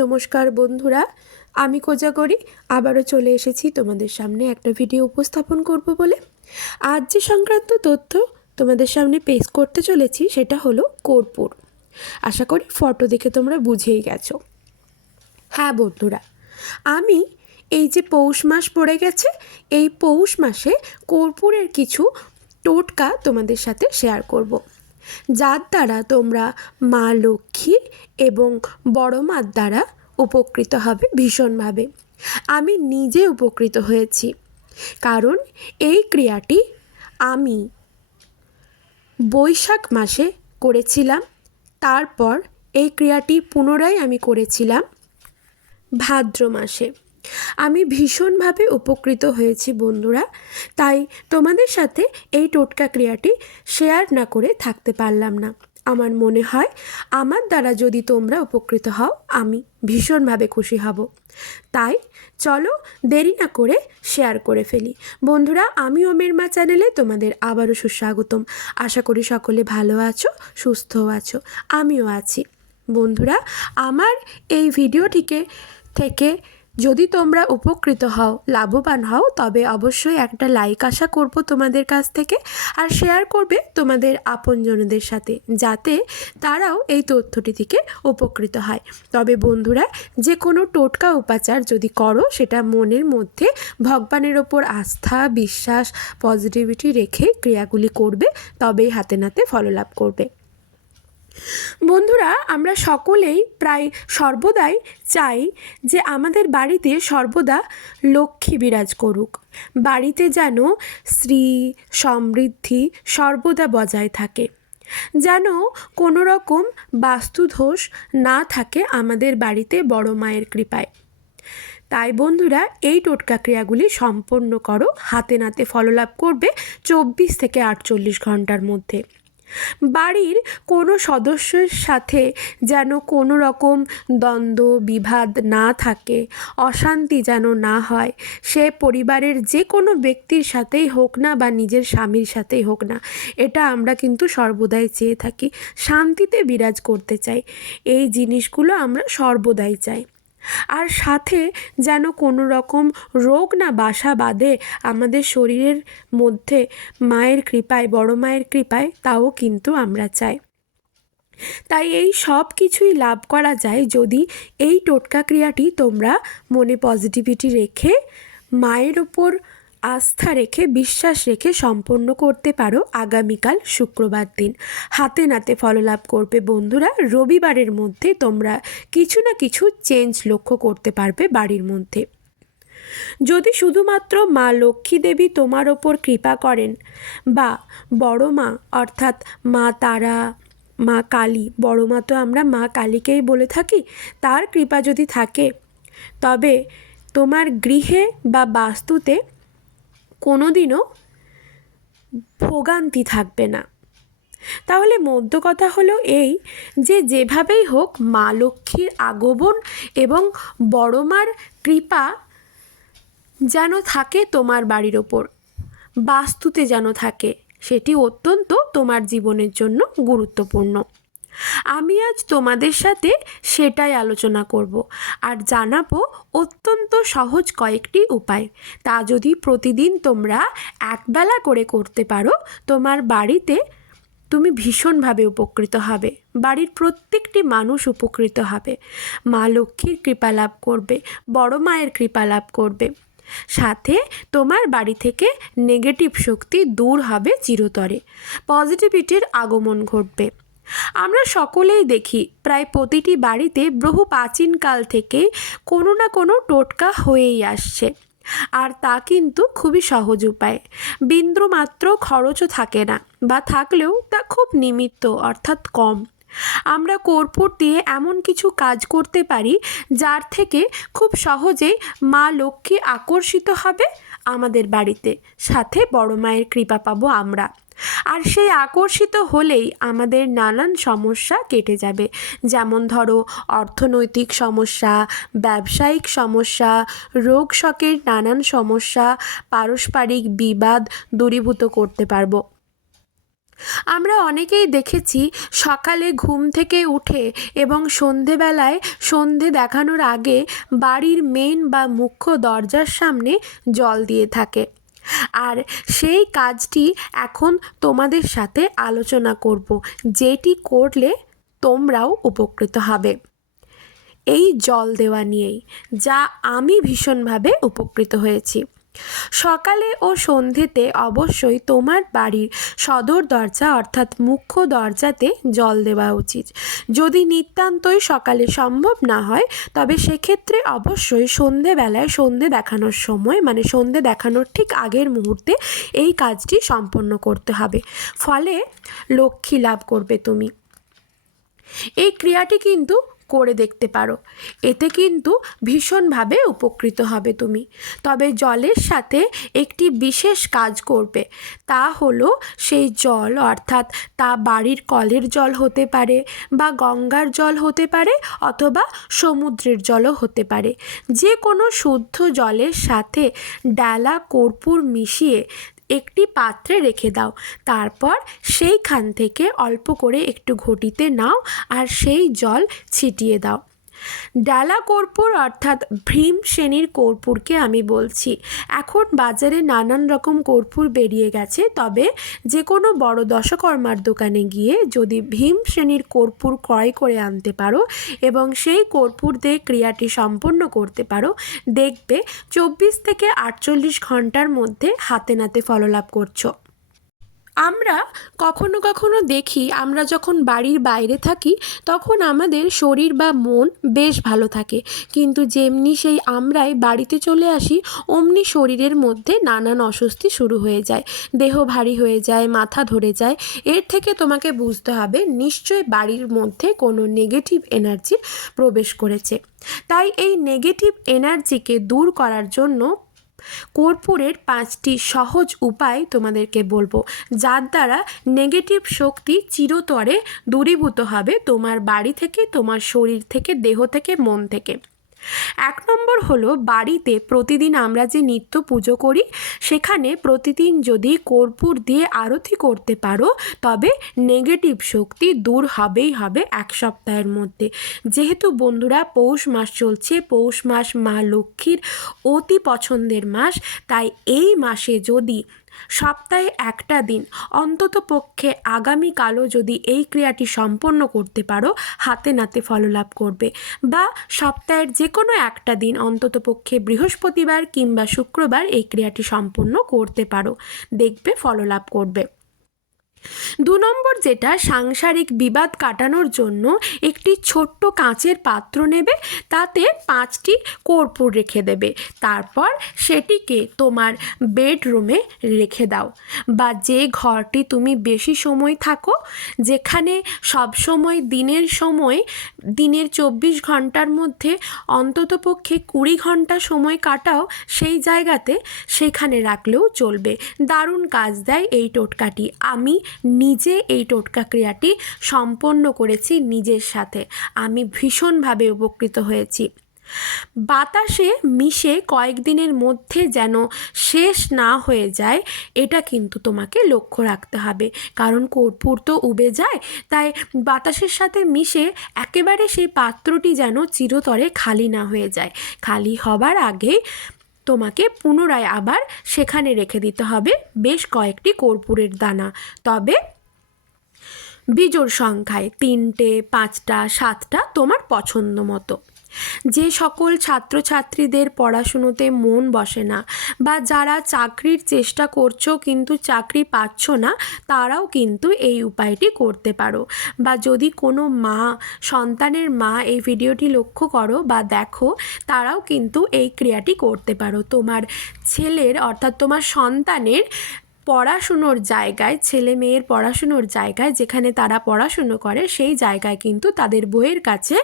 নমস্কার বন্ধুরা, আমি কোজাগরি আবারও চলে এসেছি তোমাদের সামনে একটা ভিডিও উপস্থাপন করব বলে। আজ যে সংক্রান্ত তথ্য তোমাদের সামনে পেশ করতে চলেছি সেটা হলো কর্পূর। আশা করি ফটো দেখে তোমরা বুঝেই গেছো। হ্যাঁ বন্ধুরা, আমি এই যে পৌষ মাস পড়ে গেছে, এই পৌষ মাসে কর্পূরের কিছু টোটকা তোমাদের সাথে শেয়ার করব, যার দ্বারা তোমরা মা লক্ষ্মীর এবং বড় মার দ্বারা উপকৃত হবে ভীষণভাবে। আমি নিজে উপকৃত হয়েছি, কারণ এই ক্রিয়াটি আমি বৈশাখ মাসে করেছিলাম। তারপর এই ক্রিয়াটি পুনরায় আমি করেছিলাম ভাদ্র মাসে। আমি ভীষণভাবে উপকৃত হয়েছি বন্ধুরা, তাই তোমাদের সাথে এই টোটকা ক্রিয়াটি শেয়ার না করে থাকতে পারলাম না। আমার মনে হয় আমার দ্বারা যদি তোমরা উপকৃত হও আমি ভীষণভাবে খুশি হব। তাই চলো দেরি না করে শেয়ার করে ফেলি। বন্ধুরা, আমি ওমের মা চ্যানেলে তোমাদের আবারও সুস্বাগতম। আশা করি সকলে ভালো আছো, সুস্থও আছো, আমিও আছি। বন্ধুরা, আমার এই ভিডিওটিকে থেকে যদি তোমরা উপকৃত হও, লাভবান হও, তবে অবশ্যই একটা লাইক আশা করব তোমাদের কাছ থেকে, আর শেয়ার করবে তোমাদের আপনজনদের সাথে, যাতে তারাও এই তথ্যটি থেকে উপকৃত হয়। তবে বন্ধুরা, যে কোনো টোটকা উপাচার যদি করো সেটা মনের মধ্যে ভগবানের ওপর আস্থা, বিশ্বাস, পজিটিভিটি রেখে ক্রিয়াগুলি করবে, তবেই হাতে নাতে ফললাভ করবে। বন্ধুরা, আমরা সকলেই প্রায় সর্বদাই চাই যে আমাদের বাড়িতে সর্বদা লক্ষ্মী বিরাজ করুক, বাড়িতে যেন শ্রী সমৃদ্ধি সর্বদা বজায় থাকে, যেন কোনো রকম বাস্তুদোষ না থাকে আমাদের বাড়িতে বড় মায়ের কৃপায়। তাই বন্ধুরা, এই টোটকা ক্রিয়াগুলি সম্পন্ন করো, হাতে নাতে ফললাভ করবে 24 থেকে 48 ঘন্টার মধ্যে। বাড়ির কোনো সদস্যের সাথে যেন কোনো রকম দ্বন্দ্ব বিবাদ না থাকে, অশান্তি যেন না হয়, সে পরিবারের যে কোনো ব্যক্তির সাথেই হোক না বা নিজের স্বামীর সাথেই হোক না, এটা আমরা কিন্তু সর্বদাই চেয়ে থাকি। শান্তিতে বিরাজ করতে চাই, এই জিনিসগুলো আমরা সর্বদাই চাই। আর সাথে যেন কোনো রকম রোগ না বাসা বাঁধে আমাদের শরীরের মধ্যে, মায়ের কৃপায়, বড় মায়ের কৃপায়, তাও কিন্তু আমরা চাই। তাই এই সব কিছুই লাভ করা যায় যদি এই টোটকা ক্রিয়াটি তোমরা মনে পজিটিভিটি রেখে, মায়ের ওপর আস্থা রেখে, বিশ্বাস রেখে সম্পন্ন করতে পারো। আগামীকাল শুক্রবার দিন হাতে নাতে ফললাভ করবে বন্ধুরা। রবিবারের মধ্যে তোমরা কিছু না কিছু চেঞ্জ লক্ষ্য করতে পারবে বাড়ির মধ্যে। যদি শুধুমাত্র মা লক্ষ্মী দেবী তোমার ওপর কৃপা করেন, বা বড় মা অর্থাৎ মা তারা, মা কালী, বড় মা তো আমরা মা কালীকেই বলে থাকি, তার কৃপা যদি থাকে, তবে তোমার গৃহে বা বাস্তুতে কোনোদিনও ভোগান্তি থাকবে না। তাহলে মধ্য কথা হলো এই যে, যেভাবেই হোক মা লক্ষ্মীর আগমন এবং বড় মার কৃপা যেন থাকে তোমার বাড়ির ওপর, বাস্তুতে যেন থাকে, সেটি অত্যন্ত তোমার জীবনের জন্য গুরুত্বপূর্ণ। আমি আজ তোমাদের সাথে সেটাই আলোচনা করব আর জানাবো অত্যন্ত সহজ কয়েকটি উপায়। তা যদি প্রতিদিন তোমরা একবেলা করে করতে পারো, তোমার বাড়িতে তুমি ভীষণভাবে উপকৃত হবে, বাড়ির প্রত্যেকটি মানুষ উপকৃত হবে, মা লক্ষ্মীর কৃপা লাভ করবে, বড় মায়ের কৃপা লাভ করবে, সাথে তোমার বাড়ি থেকে নেগেটিভ শক্তি দূর হবে চিরতরে, পজিটিভিটির আগমন ঘটবে। আমরা সকলেই দেখি প্রায় প্রতিটি বাড়িতে বহু প্রাচীনকাল থেকে কোনো না কোনো টোটকা হয়েই আসছে, আর তা কিন্তু খুবই সহজ উপায়, বিন্দুমাত্র খরচও থাকে না, বা থাকলেও তা খুব নিমিত্ত অর্থাৎ কম। আমরা কর্পূর দিয়ে এমন কিছু কাজ করতে পারি যার থেকে খুব সহজেই মা লক্ষ্মী আকর্ষিত হবে আমাদের বাড়িতে, সাথে বড় মায়ের কৃপা পাবো আমরা। আর সেই আকর্ষিত হলেই আমাদের নানান সমস্যা কেটে যাবে, যেমন ধরো অর্থনৈতিক সমস্যা, ব্যবসায়িক সমস্যা, রোগ শোকের নানান সমস্যা, পারস্পরিক বিবাদ দূরীভূত করতে পারবো। আমরা অনেকেই দেখেছি সকালে ঘুম থেকে উঠে এবং সন্ধেবেলায় সন্ধে দেখানোর আগে বাড়ির মেন বা মুখ্য দরজার সামনে জল দিয়ে থাকে। আর সেই কাজটি এখন তোমাদের সাথে আলোচনা করব, যেটি করলে তোমরাও উপকৃত হবে এই জল দেওয়া নিয়েই, যা আমি ভীষণভাবে উপকৃত হয়েছি। সকালে ও সন্ধেতে অবশ্যই তোমার বাড়ির সদর দরজা অর্থাৎ মুখ্য দরজাতে জল দেওয়া উচিত। যদি নিতান্তই সকালে সম্ভব না হয় তবে সেক্ষেত্রে অবশ্যই সন্ধেবেলায় সন্ধে দেখানোর সময়, মানে সন্ধে দেখানোর ঠিক আগের মুহূর্তে এই কাজটি সম্পন্ন করতে হবে। ফলে লক্ষ্মী লাভ করবে তুমি। এই ক্রিয়াটি কিন্তু করে দেখতে পারো, এতে কিন্তু ভীষণভাবে উপকৃত হবে তুমি। তবে জলের সাথে একটি বিশেষ কাজ করবে, তা হলো সেই জল অর্থাৎ তা বাড়ির কলের জল হতে পারে বা গঙ্গার জল হতে পারে অথবা সমুদ্রের জলও হতে পারে। যে কোনো শুদ্ধ জলের সাথে ডালা কর্পূর মিশিয়ে একটি পাত্রে রেখে দাও। তারপর সেইখান থেকে অল্প করে একটু ঘটিতে নাও আর সেই জল ছিটিয়ে দাও। ডালা কর্পূর অর্থাৎ ভীম শ্রেণীর কর্পূরকে আমি বলছি। এখন বাজারে নানান রকম কর্পূর বেরিয়ে গেছে, তবে যে কোনো বড় দশকর্মার দোকানে গিয়ে যদি ভীম শ্রেণীর কর্পূর ক্রয় করে আনতে পারো এবং সেই কর্পূর দিয়ে ক্রিয়াটি সম্পন্ন করতে পারো, দেখবে 24 থেকে 48 ঘন্টার মধ্যে হাতে নাতে ফললাভ করছো। আমরা কখনো কখনো দেখি আমরা যখন বাড়ির বাইরে থাকি তখন আমাদের শরীর বা মন বেশ ভালো থাকে, কিন্তু যেমনি সেই আমরাই বাড়িতে চলে আসি অমনি শরীরের মধ্যে নানান অস্বস্তি শুরু হয়ে যায়, দেহ ভারী হয়ে যায়, মাথা ধরে যায়। এর থেকে তোমাকে বুঝতে হবে নিশ্চয়ই বাড়ির মধ্যে কোনো নেগেটিভ এনার্জি প্রবেশ করেছে। তাই এই নেগেটিভ এনার্জিকে দূর করার জন্য কর্পূরের 5টি সহজ উপায় তোমাদেরকে বলবো, যার দ্বারা নেগেটিভ শক্তি চিরতরে দূরীভূত হবে তোমার বাড়ি থেকে, তোমার শরীর থেকে, দেহ থেকে, মন থেকে। 1 নম্বর হলো, বাড়িতে প্রতিদিন আমরা যে নিত্য পুজো করি সেখানে প্রতিদিন যদি কর্পূর দিয়ে আরতি করতে পারো তবে নেগেটিভ শক্তি দূর হবেই হবে 1 সপ্তাহের মধ্যে। যেহেতু বন্ধুরা পৌষ মাস চলছে, পৌষ মাস মা লক্ষ্মীর অতি পছন্দের মাস, তাই এই মাসে যদি সপ্তাহে একটা দিন অন্তত পক্ষে আগামীকালও যদি এই ক্রিয়াটি সম্পন্ন করতে পারো হাতে নাতে ফললাভ করবে। বা সপ্তাহের যে কোনো একটা দিন অন্তত পক্ষে বৃহস্পতিবার কিংবা শুক্রবার এই ক্রিয়াটি সম্পন্ন করতে পারো, দেখবে ফললাভ করবে। 2 নম্বর যেটা, সাংসারিক বিবাদ কাটানোর জন্য একটি ছোট্ট কাঁচের পাত্র নেবে, তাতে 5টি কর্পূর রেখে দেবে। তারপর সেটিকে তোমার বেডরুমে রেখে দাও, বা যে ঘরটি তুমি বেশি সময় থাকো, যেখানে সব সময় দিনের 24 ঘন্টার মধ্যে অন্ততপক্ষে 20 ঘন্টা সময় কাটাও, সেই জায়গাতে সেখানে রাখলেও চলবে। দারুণ কাজ দেয় এই টোটকাটি। আমি নিজে এই টোটকা ক্রিয়াটি সম্পন্ন করেছি নিজের সাথে, আমি ভীষণভাবে উপকৃত হয়েছি। বাতাসে মিশে কয়েকদিনের মধ্যে যেন শেষ না হয়ে যায় এটা কিন্তু তোমাকে লক্ষ্য রাখতে হবে, কারণ কর্পূর তো উবে যায়, তাই বাতাসের সাথে মিশে একেবারে সেই পাত্রটি যেন চিরতরে খালি না হয়ে যায়। খালি হবার আগে তোমাকে পুনরায় আবার সেখানে রেখে দিতে হবে বেশ কয়েকটি কর্পূরের দানা, তবে বিজোড় সংখ্যায় 3টে, 5টা, 7টা তোমার পছন্দ মতো। যে সকল ছাত্রছাত্রীদের পড়াশুনোতে মন বসে না বা যারা চাকরির চেষ্টা করছো কিন্তু চাকরি পাচ্ছ না, তারাও কিন্তু এই উপায়টি করতে পারো। বা যদি কোনো সন্তানের মা এই ভিডিওটি লক্ষ্য করো বা দেখো, তারাও কিন্তু এই ক্রিয়াটি করতে পারো। তোমার ছেলের অর্থাৎ তোমার সন্তানের পড়াশুনোর জায়গায়, ছেলে মেয়ের পড়াশুনোর জায়গায়, যেখানে তারা পড়াশুনো করে সেই জায়গায় কিন্তু তাদের বইয়ের কাছে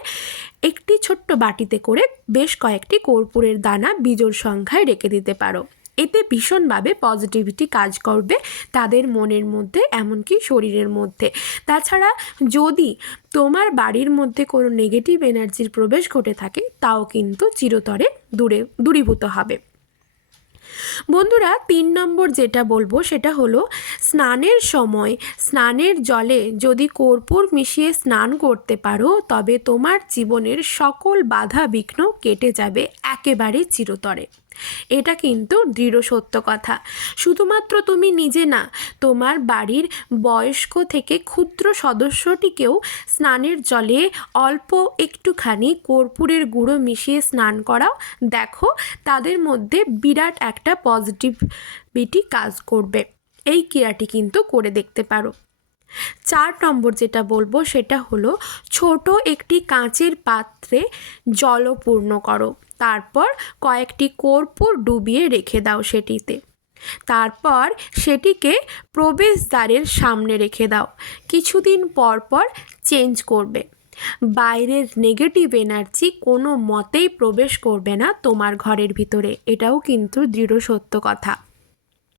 একটি ছোট্ট বাটিতে করে বেশ কয়েকটি কর্পূরের দানা বিজোড় সংখ্যায় রেখে দিতে পারো। এতে ভীষণভাবে পজিটিভিটি কাজ করবে তাদের মনের মধ্যে, এমনকি শরীরের মধ্যে। তাছাড়া যদি তোমার বাড়ির মধ্যে কোনো নেগেটিভ এনার্জির প্রবেশ ঘটে থাকে তাও কিন্তু চিরতরে দূরীভূত হবে। বন্ধুরা 3 নম্বর যেটা বলবো সেটা হলো স্নানের সময় স্নানের জলে যদি কর্পূর মিশিয়ে স্নান করতে পারো তবে তোমার জীবনের সকল বাধা বিঘ্ন কেটে যাবে একেবারে চিরতরে। এটা কিন্তু দৃঢ় সত্য কথা। শুধুমাত্র তুমি নিজে না, তোমার বাড়ির বয়স্ক থেকে ক্ষুদ্র সদস্যটিকেও স্নানের জলে অল্প একটুখানি কর্পূরের গুঁড়ো মিশিয়ে স্নান করাও, দেখো তাদের মধ্যে বিরাট একটা পজিটিভিটি কাজ করবে। এই ক্রিয়াটি কিন্তু করে দেখতে পারো। 4 নম্বর যেটা বলবো সেটা হলো ছোট একটি কাঁচের পাত্রে জল পূর্ণ করো, তারপর কয়েকটি কর্পূর ডুবিয়ে রেখে দাও সেটিতে। তারপর সেটিকে প্রবেশদ্বারের সামনে রেখে দাও। কিছুদিন পর পর চেঞ্জ করবে। বাইরের নেগেটিভ এনার্জি কোনো মতেই প্রবেশ করবে না তোমার ঘরের ভিতরে, এটাও কিন্তু দৃঢ় সত্য কথা।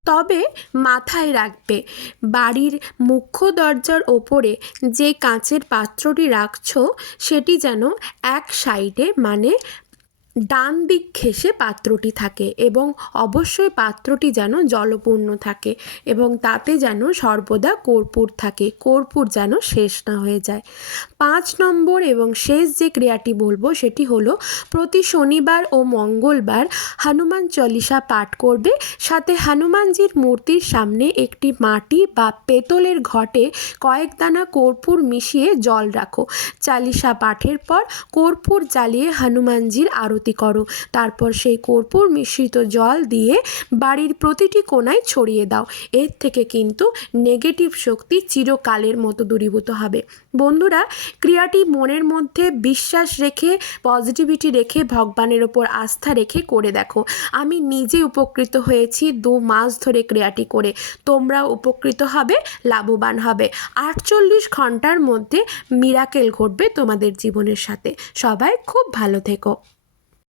তবে মাথায় রাখবে, বাড়ির মুখ্য দরজার ওপরে যে কাঁচের পাত্রটি রাখছো সেটি যেন এক সাইডে মানে ডান দিক ঘেঁষে পাত্রটি থাকে এবং অবশ্যই পাত্রটি যেন জলপূর্ণ থাকে এবং তাতে যেন সর্বদা কর্পূর থাকে, কর্পূর যেন শেষ না হয়ে যায়। 5 নম্বর এবং শেষ যে ক্রিয়াটি বলবো সেটি হলো প্রতি শনিবার ও মঙ্গলবার হনুমান চল্লিশা পাঠ করবে, সাথে হনুমানজির মূর্তির সামনে একটি মাটি বা পেতলের ঘটে কয়েক দানা কর্পূর মিশিয়ে জল রাখো। চালিশা পাঠের পর কর্পূর জ্বালিয়ে হনুমানজির আরতি করো, তারপর সেই কর্পূর মিশ্রিত জল দিয়ে বাড়ির প্রতিটি কোণায় ছড়িয়ে দাও। এর থেকে কিন্তু নেগেটিভ শক্তি চিরকালের মতো দূরীভূত হবে। বন্ধুরা, ক্রিয়াটি মনের মধ্যে বিশ্বাস রেখে, পজিটিভিটি রেখে, ভগবানের ওপর আস্থা রেখে করে দেখো। আমি নিজে উপকৃত হয়েছি 2 মাস ধরে ক্রিয়াটি করে। তোমরাও উপকৃত হবে, লাভবান হবে। 48 ঘন্টার মধ্যে মিরাকেল ঘটবে তোমাদের জীবনের সাথে। সবাই খুব ভালো থেকো।